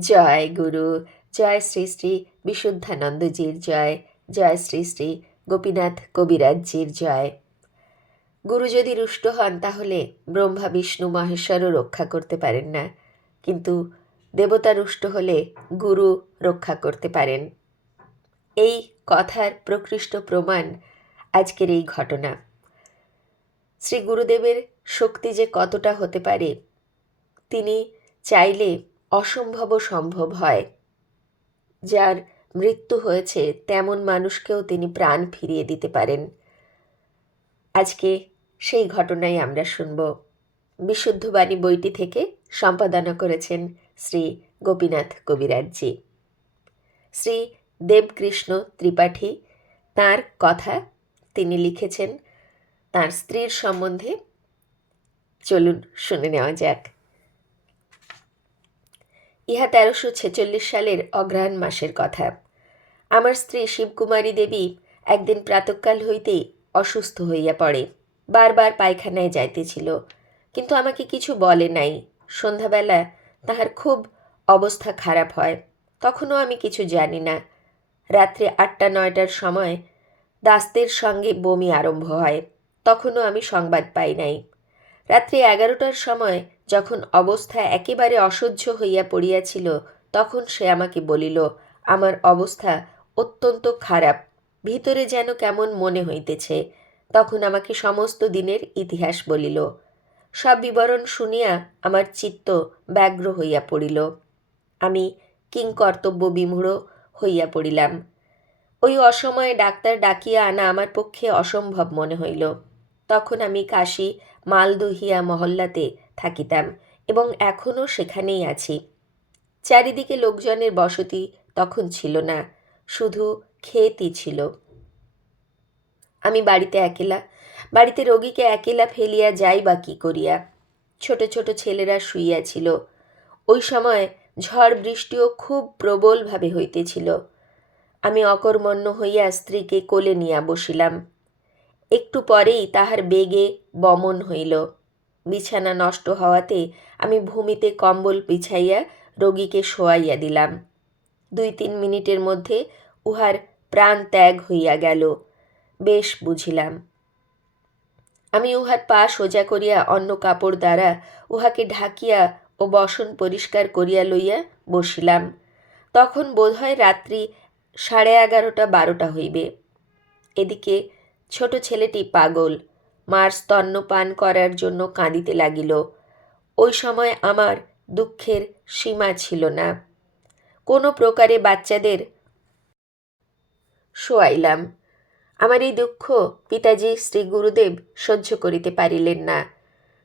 জয় গুরু, জয় শ্রী শ্রী বিশুদ্ধানন্দজির জয় জয় শ্রী শ্রী গোপীনাথ কবিরাজজির জয়। গুরু যদি রুষ্ট হন, তাহলে ব্রহ্মা, বিষ্ণু, মহেশ্বরও রক্ষা করতে পারেন না। কিন্তু দেবতা রুষ্ট হলে গুরু রক্ষা করতে পারেন। এই কথার প্রকৃষ্ট প্রমাণ আজকের এই ঘটনা। শ্রী গুরুদেবের শক্তি যে কতটা হতে পারে, তিনি চাইলে অসম্ভব সম্ভব হয়। যার মৃত্যু হয়েছে তেমন মানুষকেও তিনি প্রাণ ফিরিয়ে দিতে পারেন। আজকে সেই ঘটনাই আমরা শুনব। বিশুদ্ধবাণী বইটি থেকে সম্পাদনা করেছেন শ্রী গোপীনাথ কবিরাজজি। শ্রী দেবকৃষ্ণ ত্রিপাঠী তার কথা তিনি লিখেছেন। তার স্ত্রীর সম্বন্ধে চলুন শুনে নেওয়া যাক। ইহা তেরোশো ছেচল্লিশ সালের অগ্রহায়ণ মাসের কথা। আমার স্ত্রী শিবকুমারী দেবী একদিন প্রাতকাল হইতেই অসুস্থ হইয়া পড়ে, বারবার পায়খানায় যাইতেছিল। কিন্তু আমাকে কিছু বলে নাই। সন্ধ্যাবেলা তাহার খুব অবস্থা খারাপ হয়, তখনও আমি কিছু জানি না। রাত্রে আটটা, নয়টার সময় দাস্তের সঙ্গে বমি আরম্ভ হয়, তখনও আমি সংবাদ পাই নাই। রাত্রি এগারোটার সময় যখন অবস্থা একেবারে অসহ্য হইয়া পড়িয়াছিল, তখন সে আমাকে বলিল, আমার অবস্থা অত্যন্ত খারাপ। ভিতরে যেন কেমন মনে হইতেছে। তখন আমাকে সমস্ত দিনের ইতিহাস বলিল। সব বিবরণ শুনিয়া আমার চিত্ত ব্যগ্র হইয়া পড়িল। আমি কিংকর্তব্য বিমূঢ় হইয়া পড়িলাম। ওই অসময়ে ডাক্তার ডাকিয়া আনা আমার পক্ষে অসম্ভব মনে হইল। তখন আমি কাশী, মালদহিয়া মহল্লাতে থাকিতাম এবং এখনও সেখানেই আছি। চারিদিকে লোকজনের বসতি তখন ছিল না, শুধু ক্ষেতই ছিল। আমি বাড়িতে একলা, বাড়িতে রোগীকে একেলা ফেলিয়া যাই বা কী করিয়া। ছোট ছোট ছেলেরা শুইয়াছিল। ওই সময় ঝড় বৃষ্টিও খুব প্রবলভাবে হইতেছিল। আমি অকর্মণ্য হইয়া স্ত্রীকে কোলে নিয়া বসিলাম। একটু পরেই তাহার বেগে বমন হইল। বিছানা নষ্ট হওয়াতে আমি ভূমিতে কম্বল বিছাইয়া রোগীকে শোয়াইয়া দিলাম। দুই তিন মিনিটের মধ্যে উহার প্রাণ ত্যাগ হইয়া গেল। বেশ বুঝিলাম। আমি উহার পা সোজা করিয়া অন্য কাপড় দ্বারা উহাকে ঢাকিয়া ও বসন পরিষ্কার করিয়া লইয়া বসিলাম। তখন বোধহয় রাত্রি সাড়ে এগারোটা বারোটা হইবে। এদিকে ছোট ছেলেটি পাগল। মার স্তন্যপান করার জন্য কাঁদিতে লাগিল। ওই সময় আমার দুঃখের সীমা ছিল না। কোনো প্রকারে বাচ্চাদের শোয়াইলাম। আমার এই দুঃখ পিতাজি শ্রী গুরুদেব সহ্য করিতে পারিলেন না।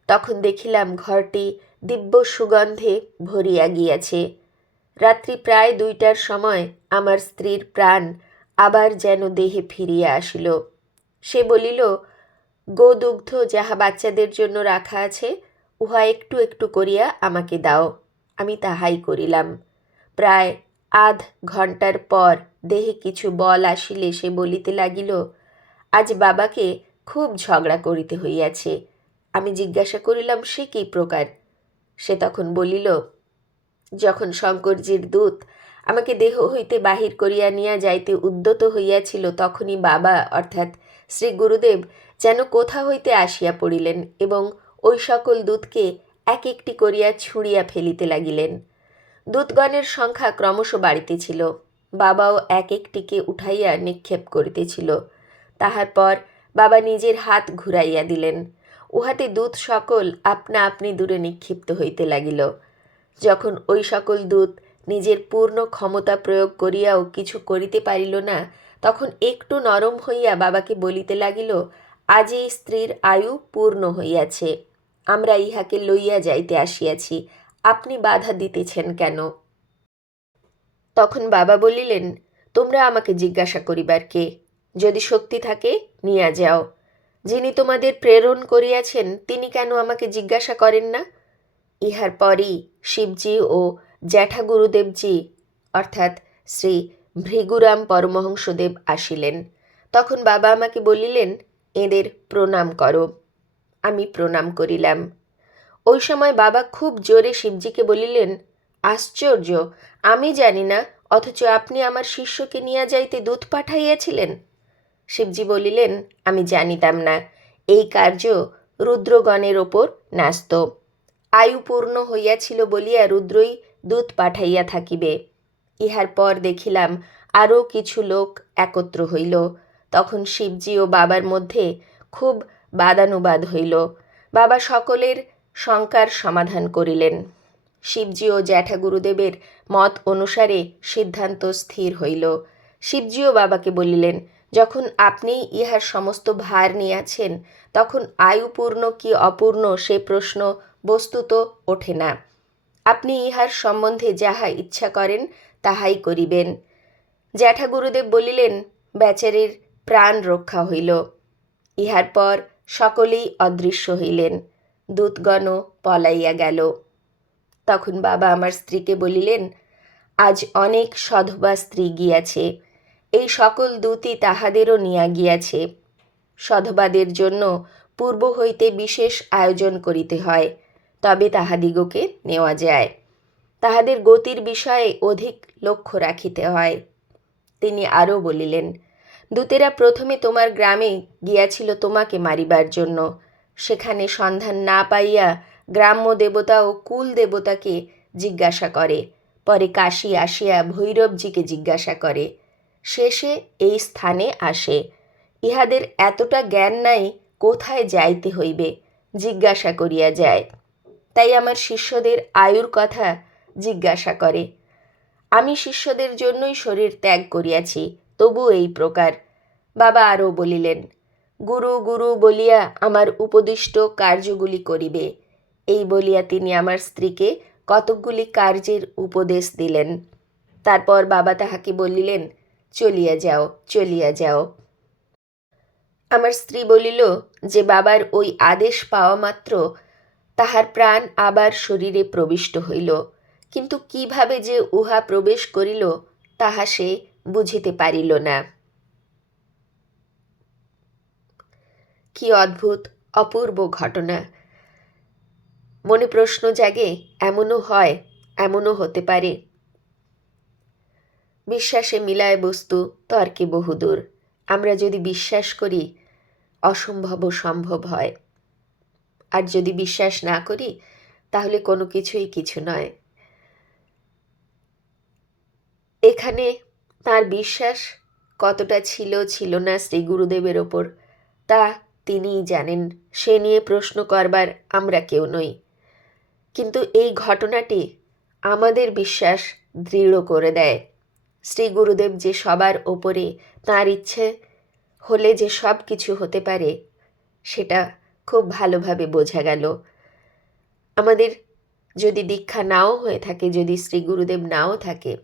তখন দেখিলাম ঘরটি দিব্য সুগন্ধে ভরিয়া গিয়াছে। রাত্রি প্রায় দুইটার সময় আমার স্ত্রীর প্রাণ আবার যেন দেহে ফিরিয়া আসিল। সে বলিল গোদুগ্ধ যাহা বাচ্চাদের জন্য রাখা আছে, উহা একটু একটু করিয়া আমাকে দাও। আমি তাহাই করিলাম। প্রায় আধ ঘণ্টার পর দেহে কিছু বল আসিলে সে বলিতে লাগিল, আজ বাবাকে খুব ঝগড়া করিতে হইয়াছে। আমি জিজ্ঞাসা করিলাম, সে কী প্রকার? সে তখন বলিল, যখন শঙ্করজির দূত আমাকে দেহ হইতে বাহির করিয়া নিয়া যাইতে উদ্যত হইয়াছিল, তখনই বাবা, অর্থাৎ শ্রী গুরুদেব যেন কোথা হইতে আসিয়া পড়িলেন এবং ওই সকল দূতকে এক একটি করিয়া ছুঁড়িয়া ফেলিতে লাগিলেন। দূতগণের সংখ্যা ক্রমশ বাড়িতেছিল বাবাও এক একটিকে উঠাইয়া নিক্ষেপ করিতেছিল। তাহার পর বাবা নিজের হাত ঘুরাইয়া দিলেন। উহাতে দূত সকল আপনা আপনি দূরে নিক্ষিপ্ত হইতে লাগিল। যখন ওই সকল দূত নিজের পূর্ণ ক্ষমতা প্রয়োগ করিয়াও কিছু করিতে পারিল না, তখন একটু নরম হইয়া বাবাকে বলিতে লাগিল আজ এই স্ত্রীর আয়ু পূর্ণ হইয়াছে। আমরা ইহাকে লইয়া যাইতে আসিয়াছি, আপনি বাধা দিতেছেন কেন? তখন বাবা বলিলেন, তোমরা আমাকে জিজ্ঞাসা করিবার কে? যদি শক্তি থাকে, নিয়া যাও। যিনি তোমাদের প্রেরণ করিয়াছেন, তিনি কেন আমাকে জিজ্ঞাসা করেন না? ইহার পরই শিবজি ও জ্যাঠা গুরুদেবজি, অর্থাৎ শ্রী ভৃগুরাম পরমহংসদেব আসিলেন। তখন বাবা আমাকে বলিলেন এদের প্রণাম করো। আমি প্রণাম করিলাম। ওই সময় বাবা খুব জোরে শিবজিকে বলিলেন, আশ্চর্য, আমি জানি না, অথচ আপনি আমার শিষ্যকে নিয়ে যাইতে দুধ পাঠাইয়াছিলেন? শিবজি বলিলেন, আমি জানিতাম না। এই কার্য রুদ্রগণের ওপর ন্যস্ত। আয়ু পূর্ণ হইয়াছিল বলিয়া রুদ্রই দুধ পাঠাইয়া থাকিবে। ইহার পর দেখিলাম আরও কিছু লোক একত্র হইল। তখন শিবজি ও বাবার মধ্যে খুব বাদানুবাদ হইল। বাবা সকলের শঙ্কার সমাধান করিলেন। শিবজি ও জ্যাঠা গুরুদেবের মত অনুসারে সিদ্ধান্ত স্থির হইল। শিবজিও বাবাকে বলিলেন, যখন আপনি ইহার সমস্ত ভার নিয়েছেন, তখন আয়ু পূর্ণ কি অপূর্ণ সে প্রশ্ন বস্তুত ওঠে না। আপনি ইহার সম্বন্ধে যাহা ইচ্ছা করেন, তাহাই করিবেন। জ্যাঠা গুরুদেব বলিলেন, বেচারির প্রাণ রক্ষা হইল। ইহার পর সকলেই অদৃশ্য হইলেন। দূতগণ পলাইয়া গেল। তখন বাবা আমার স্ত্রীকে বলিলেন, আজ অনেক সধবা স্ত্রী গিয়াছে। এই সকল দূতই তাহাদেরও নিয়া গিয়াছে। সধবাদের জন্য পূর্ব হইতে বিশেষ আয়োজন করিতে হয়, তবে তাহাদিগকে নেওয়া যায়। তাহাদের গতির বিষয়ে অধিক লক্ষ্য রাখিতে হয়। তিনি আরও বলিলেন দূতেরা প্রথমে তোমার গ্রামে গিয়াছিল তোমাকে মারিবার জন্য। সেখানে সন্ধান না পাইয়া গ্রাম্য দেবতা ও কুল দেবতাকে জিজ্ঞাসা করে। পরে কাশী আসিয়া ভৈরবজিকে জিজ্ঞাসা করে। শেষে এই স্থানে আসে। ইহাদের এতটা জ্ঞান নাই, কোথায় যাইতে হইবে? জিজ্ঞাসা করিয়া যায়। তাই আমার শিষ্যদের আয়ুর কথা জিজ্ঞাসা করে। আমি শিষ্যদের জন্যই শরীর ত্যাগ করিয়াছি। তবু এই প্রকার। বাবা আরও বলিলেন, গুরু গুরু বলিয়া আমার উপদিষ্ট কার্যগুলি করিবে। এই বলিয়া তিনি আমার স্ত্রীকে কতকগুলি কার্যের উপদেশ দিলেন। তারপর বাবা তাহাকে বলিলেন, চলিয়া যাও চলিয়া যাও। আমার স্ত্রী বলিল, যে বাবার ওই আদেশ পাওয়া মাত্র, তাহার প্রাণ আবার শরীরে প্রবিষ্ট হইল। কিন্তু কীভাবে যে উহা প্রবেশ করিল, তাহা সে বুঝিতে পারিল না। কি অদ্ভুত, অপূর্ব ঘটনা। মনে প্রশ্ন জাগে, এমনও হয়, এমনও হতে পারে। বিশ্বাসে মিলায় বস্তু, তর্কে বহুদূর। আমরা যদি বিশ্বাস করি, অসম্ভব সম্ভব হয়। আর যদি বিশ্বাস না করি, তাহলে কোনো কিছুই কিছু নয়। এখানে তার বিশ্বাস কতটা ছিল ছিল না শ্রী গুরুদেবের ওপর, তা তিনিই জানেন। সে নিয়ে প্রশ্ন করবার আমরা কেউ নই। কিন্তু এই ঘটনাটি আমাদের বিশ্বাস দৃঢ় করে দেয়। শ্রী গুরুদেব যে সবার ওপরে তার ইচ্ছে হলে যে সব কিছু হতে পারে, সেটা খুব ভালোভাবে বোঝা গেল। আমাদের যদি দীক্ষা নাও হয়ে থাকে, যদি শ্রী গুরুদেব নাও থাকে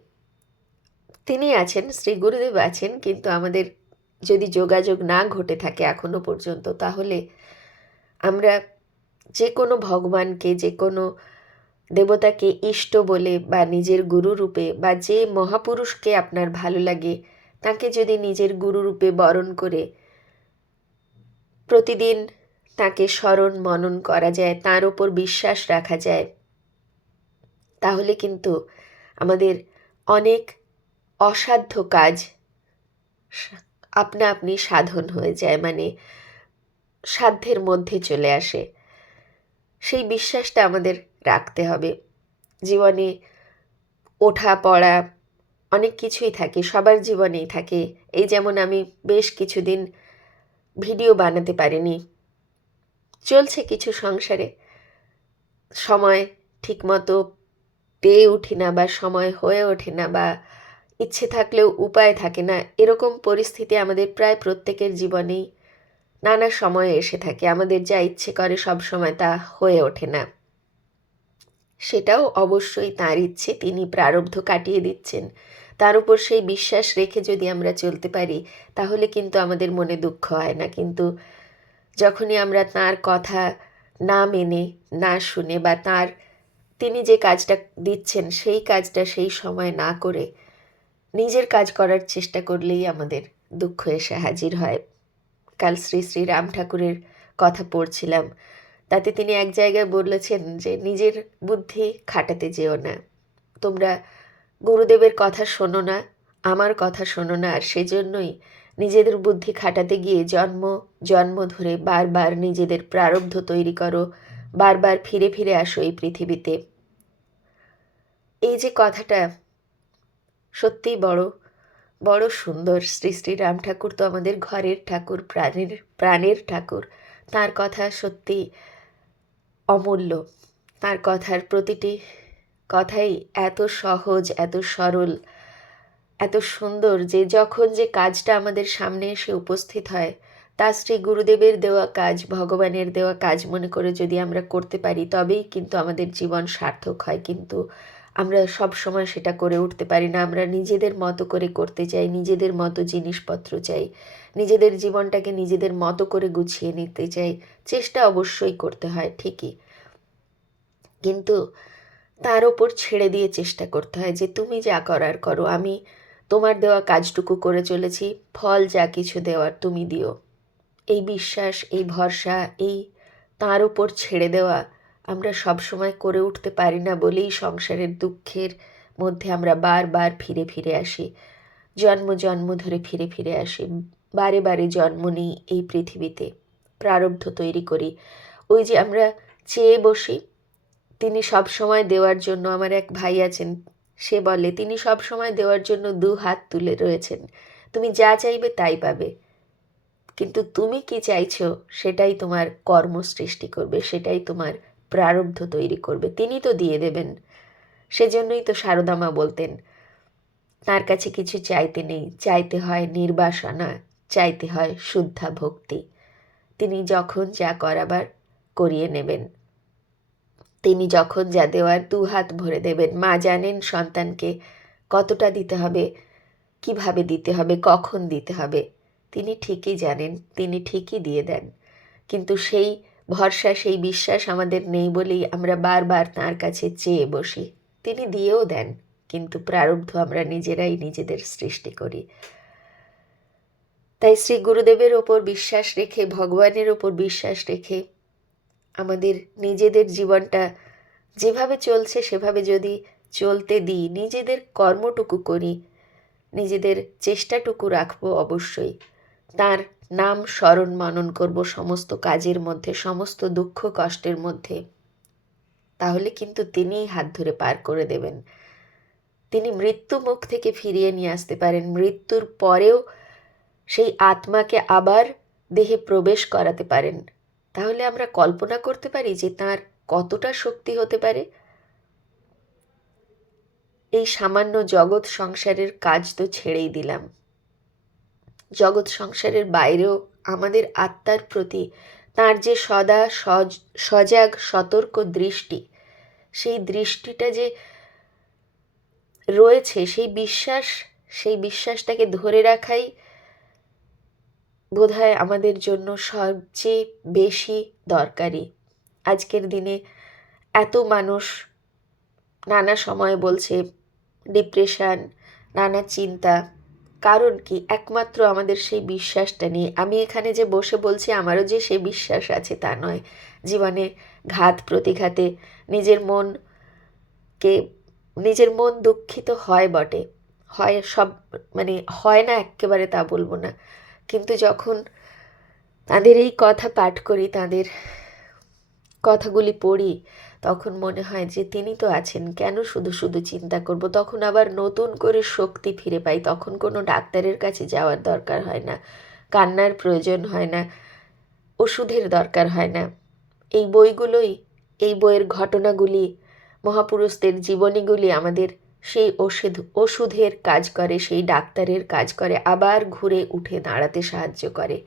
তিনি আছেন, শ্রী গুরুদেব আছেন, কিন্তু আমাদের যদি যোগাযোগ না ঘটে থাকে এখনও পর্যন্ত, তাহলে আমরা যে কোনো ভগবানকে, যে কোনো দেবতাকে ইষ্ট বলে বা নিজের গুরু রূপে বা যে মহাপুরুষকে আপনার ভালো লাগে, তাকে যদি নিজের গুরু রূপে বরণ করে প্রতিদিন তাকে স্মরণ মনন করা যায়, তার ওপর বিশ্বাস রাখা যায়, তাহলে কিন্তু আমাদের অনেক অসাধ্য কাজ। আপনা আপনি সাধন হয়ে যায় মানে সাধ্যের মধ্যে চলে আসে। সেই বিশ্বাসটা আমাদের রাখতে হবে। জীবনে ওঠা, পড়া অনেক কিছুই থাকে, সবার জীবনেই থাকে। এই যেমন আমি বেশ কিছুদিন ভিডিও বানাতে পারিনি। চলছে কিছু সংসারে। সময় ঠিকমতো পেয়ে উঠি না বা সময় হয়ে ওঠে না বা ইচ্ছে থাকলেও উপায় থাকে না। এরকম পরিস্থিতি আমাদের প্রায় প্রত্যেকের জীবনেই। নানা সময়ে এসে থাকে। আমাদের যা ইচ্ছে করে সব সময় তা হয়ে ওঠে না। সেটাও অবশ্যই তার ইচ্ছে। তিনি প্রারব্ধ কাটিয়ে দিচ্ছেন। তার উপর সেই বিশ্বাস রেখে যদি আমরা চলতে পারি, তাহলে কিন্তু আমাদের মনে দুঃখ হয় না। কিন্তু যখনই আমরা তার কথা না মেনে, না শুনে বা তার, তিনি যে কাজটা দিচ্ছেন, সেই কাজটা সেই সময় না করে নিজের কাজ করার চেষ্টা করলেই আমাদের দুঃখ এসে হাজির হয়। কাল শ্রী শ্রী রাম ঠাকুরের কথা পড়ছিলাম। তাতে তিনি এক জায়গায় বলেছেন যে, নিজের বুদ্ধি খাটাতে যেও না। তোমরা গুরুদেবের কথা শোনো না, আমার কথা শোনো না। আর সেজন্যই নিজেদের বুদ্ধি খাটাতে গিয়ে জন্ম জন্ম ধরে বারবার নিজেদের প্রারব্ধ তৈরি করো। বারবার ফিরে ফিরে আসো এই পৃথিবীতে। এই যে কথাটা সত্যিই বড় বড় সুন্দর। শ্রী শ্রী রাম ঠাকুর তো আমাদের ঘরের ঠাকুর, প্রাণের প্রাণের ঠাকুর। তার কথা সত্যি অমূল্য। তার কথার প্রতিটি কথাই এত সহজ, এত সরল, এত সুন্দর যে যখন যে কাজটা আমাদের সামনে এসে উপস্থিত হয়, তা শ্রী গুরুদেবের দেওয়া কাজ, ভগবানের দেওয়া কাজ মনে করে যদি আমরা করতে পারি, তবেই কিন্তু আমাদের জীবন সার্থক হয়। কিন্তু আমরা সব সময় সেটা করে উঠতে পারি না। আমরা নিজেদের মতো করে করতে চাই, নিজেদের মতো জিনিসপত্র চাই, নিজেদের জীবনটাকে নিজেদের মতো করে গুছিয়ে নিতে চাই। চেষ্টা অবশ্যই করতে হয়, ঠিকই। কিন্তু তার ওপর ছেড়ে দিয়ে চেষ্টা করতে হয় যে, তুমি যা করার করো, আমি তোমার দেওয়া কাজটুকু করে চলেছি, ফল যা কিছু দেওয়ার তুমি দিও। এই বিশ্বাস, এই ভরসা, এই তার ওপর ছেড়ে দেওয়া আমরা সব সময় করে উঠতে পারি না বলেই সংসারের দুঃখের মধ্যে আমরা বারবার ফিরে ফিরে আসি। জন্ম জন্ম ধরে ফিরে ফিরে আসি। বারে বারে জন্ম নিই এই পৃথিবীতে। প্রারব্ধ তৈরি করি। ওই যে আমরা চেয়ে বসি, তিনি সব সময় দেওয়ার জন্য আমার এক ভাই আছেন, সে বলে, তিনি সব সময় দেওয়ার জন্য দু হাত তুলে রয়েছেন। তুমি যা চাইবে তাই পাবে। কিন্তু তুমি কি চাইছো সেটাই তোমার কর্ম সৃষ্টি করবে, সেটাই তোমার প্রারব্ধ তৈরি করবে। তিনি তো দিয়ে দেবেন। সেজন্যই তো সারদামা বলতেন, তার কাছে কিছু চাইতে নেই। চাইতে হয় নির্বাসনা, চাইতে হয় শুদ্ধা ভক্তি। তিনি যখন যা করাবার করিয়ে নেবেন। তিনি যখন যা দেওয়ার দু হাত ভরে দেবেন। মা জানেন সন্তানকে কতটা দিতে হবে, কীভাবে দিতে হবে, কখন দিতে হবে। তিনি ঠিকই জানেন, তিনি ঠিকই দিয়ে দেন। কিন্তু সেই ভরসা, সেই বিশ্বাস আমাদের নেই বলেই আমরা বারবার তাঁর কাছে চেয়ে বসি। তিনি দিয়েও দেন, কিন্তু প্রারব্ধ আমরা নিজেরাই নিজেদের সৃষ্টি করি। তাই শ্রী গুরুদেবের ওপর বিশ্বাস রেখে, ভগবানের ওপর বিশ্বাস রেখে আমাদের নিজেদের জীবনটা যেভাবে চলছে, সেভাবে যদি চলতে দিই, নিজেদের কর্মটুকু করি, নিজেদের চেষ্টাটুকু রাখব অবশ্যই। তার নাম স্মরণ মনন করব সমস্ত কাজের মধ্যে, সমস্ত দুঃখ কষ্টের মধ্যে। তাহলে কিন্তু তিনিই হাত ধরে পার করে দেবেন। তিনি মৃত্যু মুখ থেকে ফিরিয়ে নিয়ে আসতে পারেন। মৃত্যুর পরেও সেই আত্মাকে আবার দেহে প্রবেশ করাতে পারেন। তাহলে আমরা কল্পনা করতে পারি যে তার কতটা শক্তি হতে পারে। এই সামান্য জগৎ সংসারের কাজ তো ছেড়েই দিলাম। জগৎ সংসারের বাইরেও আমাদের আত্মার প্রতি তার যে সদা সজ, সজাগ, সতর্ক দৃষ্টি, সেই দৃষ্টিটা যে রয়েছে, সেই বিশ্বাস, সেই বিশ্বাসটাকে ধরে রাখাই বোধহয় আমাদের জন্য সবচেয়ে বেশি দরকারি। আজকের দিনে এত মানুষ নানা সময় বলছে ডিপ্রেশন নানা চিন্তা কারণ কি? একমাত্র আমাদের সেই বিশ্বাসটা নিয়ে আমি এখানে যে বসে বলছি, আমারও যে সেই বিশ্বাস আছে তা নয়। জীবনে ঘাত প্রতিঘাতে নিজের মনকে নিজের মন দুঃখিত হয় বটে। হয় সব মানে হয় না একেবারে তা বলব না। কিন্তু যখন তাদের এই কথা পাঠ করি, তাদের কথাগুলি পড়ি তখন মনে হয় যে তিনি তো আছেন। কেন শুধু শুধু চিন্তা করব? তখন আবার নতুন করে শক্তি ফিরে পাই। তখন কোনো ডাক্তারের কাছে যাওয়ার দরকার হয় না। কান্নার প্রয়োজন হয় না। ওষুধের দরকার হয় না। এই বইগুলোই, এই বইয়ের ঘটনাগুলি, মহাপুরুষদের জীবনীগুলি আমাদের সেই ওষুধ, ওষুধের কাজ করে, সেই ডাক্তারের কাজ করে, আবার ঘুরে উঠে দাঁড়াতে সাহায্য করে।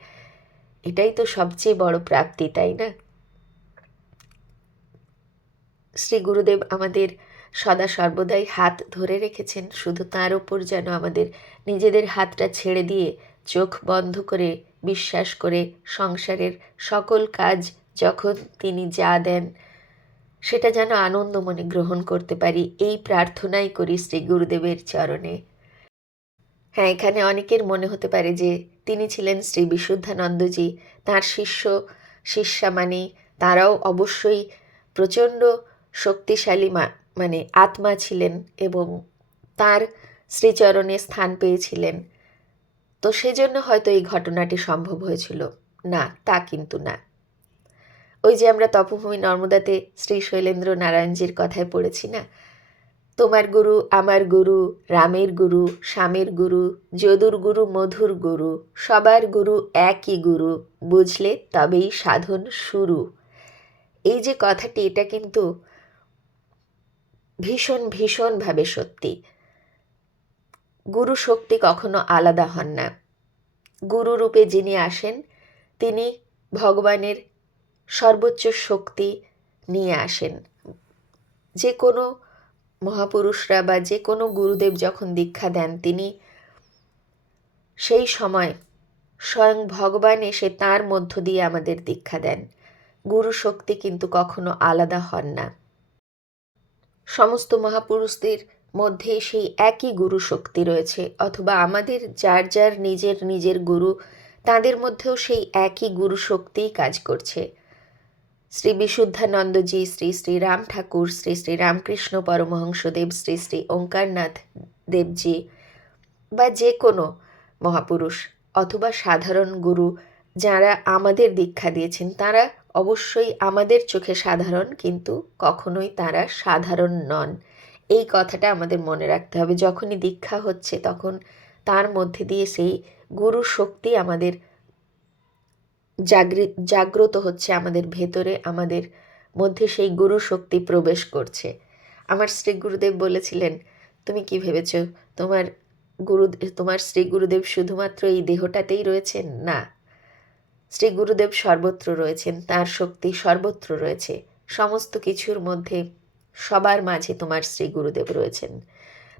এটাই তো সবচেয়ে বড় প্রাপ্তি, তাই না? শ্রী গুরুদেব আমাদের সদা সর্বদাই হাত ধরে রেখেছেন, শুধু তার ওপর যেন আমাদের নিজেদের হাতটা ছেড়ে দিয়ে চোখ বন্ধ করে বিশ্বাস করে সংসারের সকল কাজ যখন তিনি যা দেন, সেটা যেন আনন্দ মনে গ্রহণ করতে পারি, এই প্রার্থনাই করি শ্রী গুরুদেবের চরণে। হ্যাঁ এখানে অনেকের মনে হতে পারে যে তিনি ছিলেন শ্রী বিশুদ্ধানন্দজি, তার শিষ্য, শিষ্যা মানে তারাও অবশ্যই প্রচণ্ড শক্তিশালী মানে আত্মা ছিলেন এবং তার শ্রীচরণে স্থান পেয়েছিলেন। তো সেজন্য হয়তো এই ঘটনাটি সম্ভব হয়েছিল। না, তা কিন্তু না। ওই যে আমরা তপভূমি নর্মদাতে শ্রী শৈলেন্দ্র নারায়ণজির কথায় পড়েছি না? তোমার গুরু, আমার গুরু, রামের গুরু, স্বামীর গুরু, যদুর গুরু, মধুর গুরু, সবার গুরু একই গুরু, বুঝলে তবেই সাধন শুরু। এই যে কথাটি, এটা কিন্তু ভীষণ ভীষণভাবে সত্যি। গুরু শক্তি কখনো আলাদা হন না। গুরু রূপে যিনি আসেন, তিনি ভগবানের সর্বোচ্চ শক্তি নিয়ে আসেন। যে কোনো মহাপুরুষরা বা যে কোনো গুরুদেব যখন দীক্ষা দেন, তিনি সেই সময় স্বয়ং ভগবান এসে তার মধ্য দিয়ে আমাদের দীক্ষা দেন। গুরু শক্তি কিন্তু কখনো আলাদা হন না। সমস্ত মহাপুরুষদের মধ্যে সেই একই গুরু শক্তি রয়েছে, অথবা আমাদের যার যার নিজের নিজের গুরু, তাদের মধ্যেও সেই একই গুরু শক্তিই কাজ করছে। শ্রী বিশুদ্ধানন্দজি, শ্রী শ্রী রাম ঠাকুর, শ্রী শ্রী রামকৃষ্ণ পরমহংসদেব, শ্রী শ্রী ওঙ্কারনাথ দেবজি, বা যে কোনো মহাপুরুষ, অথবা সাধারণ গুরু যারা আমাদের দীক্ষা দিয়েছেন, তারা অবশ্যই আমাদের চোখে সাধারণ, কিন্তু কখনোই তারা সাধারণ নন। এই কথাটা আমাদের মনে রাখতে হবে। যখনই দীক্ষা হচ্ছে, তখন তার মধ্যে দিয়ে সেই গুরু শক্তি আমাদের জাগৃ, জাগ্রত হচ্ছে, আমাদের ভেতরে, আমাদের মধ্যে সেই গুরু শক্তি প্রবেশ করছে। আমার শ্রী গুরুদেব বলেছিলেন, তুমি কি ভেবেছ, তোমার গুরু তোমার শ্রী গুরুদেব শুধুমাত্র এই দেহটাতেই রয়েছেন? না। শ্রী গুরুদেব সর্বত্র রয়েছেন, তার শক্তি সর্বত্র রয়েছে। সমস্ত কিছুর মধ্যে সবার মাঝে তোমার শ্রী গুরুদেব রয়েছেন।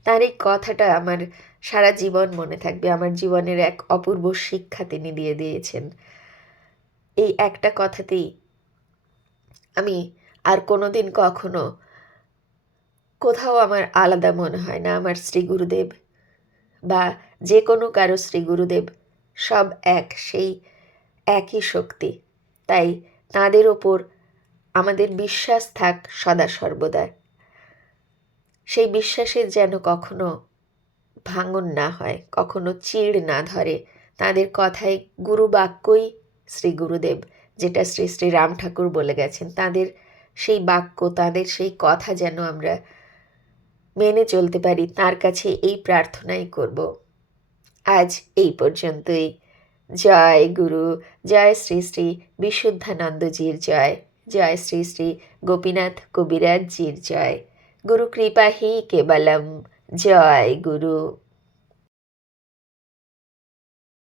তার এই কথাটা আমার সারা জীবন মনে থাকবে, আমার জীবনের এক অপূর্ব শিক্ষা তিনি দিয়ে দিয়েছেন। এই একটা কথাতেই আমি আর কোনো দিন কখনো কোথাও আমার আলাদা মনে হয় না, আমার শ্রী গুরুদেব বা যে কোনো কারও শ্রী গুরুদেব সব এক, সেই একই শক্তি। তাই তাঁদের ওপর আমাদের বিশ্বাস থাক সদা সর্বদা। সেই বিশ্বাসের যেন কখনো ভাঙন না হয়, কখনো চিড় না ধরে। তাদের কথায় গুরু বাক্যই শ্রী গুরুদেব, যেটা শ্রী শ্রী রাম ঠাকুর বলে গেছেন। তাদের সেই বাক্য, তাদের সেই কথা যেন আমরা মেনে চলতে পারি, তার কাছে এই প্রার্থনাই করব। আজ এই পর্যন্তই। জয় গুরু, জয় শ্রী শ্রী বিশুদ্ধানন্দজির জয় জয় শ্রী শ্রী গোপীনাথ কবিরাজজির জয়। গুরু কৃপা হি কেবলম, জয় গুরু।